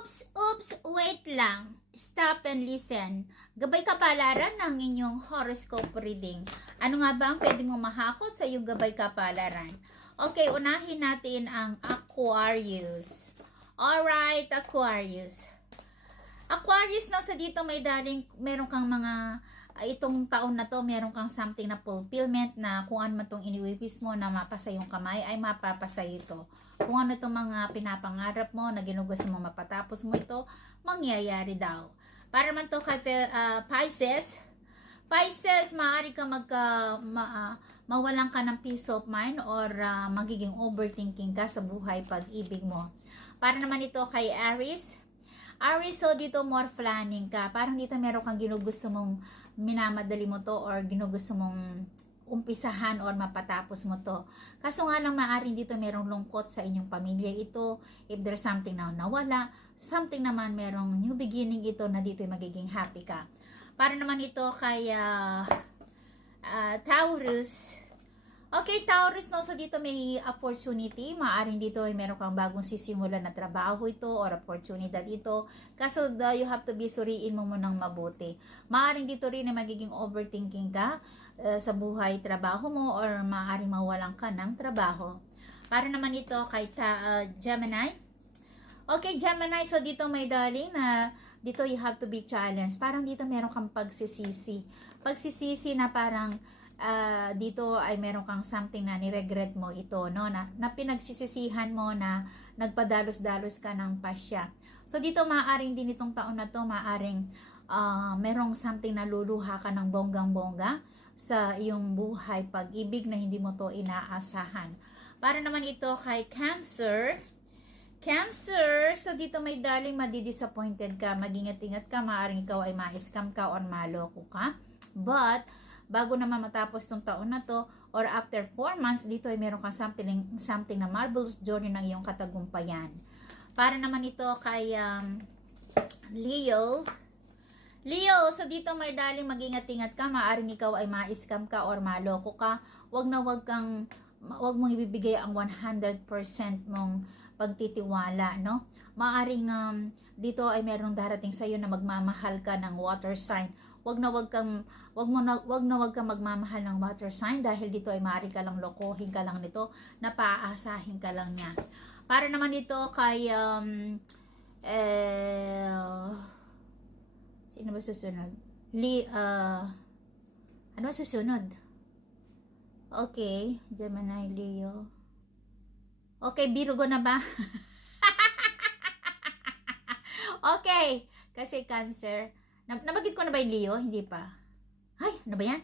Oops, wait lang. Stop and listen. Gabay kapalaran ng inyong horoscope reading. Ano nga ba ang pwede mong mahakot sa iyong gabay kapalaran? Okay, unahin natin ang Aquarius. Alright, Aquarius. Aquarius, no, sa dito may daling, meron kang mga, itong taon na to, meron kang something na fulfillment na kung ano man itong iniwipis mo na mapasa yung kamay, ay mapapasa ito. Kung ano itong mga pinapangarap mo na ginugusto mo mapatapos mo ito, mangyayari daw. Para man to kay Pisces, maaari ka mawalan ka ng peace of mind or magiging overthinking ka sa buhay pag-ibig mo. Para naman ito kay Aries, so dito more planning ka. Parang dito meron kang ginugusto mong minamadali mo to or ginugusto mong umpisahan or mapatapos mo to. Kaso nga lang maaaring dito merong lungkot sa inyong pamilya ito. If there's something na nawala, something naman merong new beginning ito na dito magiging happy ka. Para naman ito kay Taurus. Okay, Taurus, no, so dito may opportunity. Maaaring dito ay meron kang bagong sisimulan na trabaho ito or opportunity ito. Kaso you have to be suriin mo munang mabuti. Maaaring dito rin na magiging overthinking ka sa buhay trabaho mo or maaaring mawalan ka ng trabaho. Para naman ito kay Gemini. Okay, Gemini, so dito may darling na dito you have to be challenged. Parang dito meron kang pagsisisi. Pagsisisi na parang dito ay meron kang something na niregret mo ito, no? Na pinagsisisihan mo na nagpadalos-dalos ka ng pasya. So dito maaaring din itong taon na to, maaaring merong something na luluha ka ng bonggang-bongga sa iyong buhay pag-ibig na hindi mo to inaasahan. Para naman ito kay Cancer. Cancer, so dito may darling madidisappointed ka, mag-ingat-ingat ka, maaaring ikaw ay ma-scam ka or maloko ka. But bago naman matapos tong taon na to or after 4 months, dito ay meron kang something na marvelous journey ng iyong katagumpayan. Para naman ito kay Leo. Leo, so dito may darling mag-ingat-ingat ka, maaaring ikaw ay ma-scam ka or maloko ka. Wag mong ibibigay ang 100% mong pagtitiwala, no? Maaaring dito ay merong darating sa iyo na magmamahal ka ng water sign. Wag na wag kang magmamahal ng water sign dahil dito ay maaari ka lang lokohin ka lang nito, na paaasahin ka lang niya. Para naman ito kay sino ba susunod? Ano ba susunod? Okay, Gemini, Leo. Okay, Virgo na ba? Okay, kasi Cancer. Nabagit ko na ba yung Leo? Hindi pa. Ay, ano ba yan?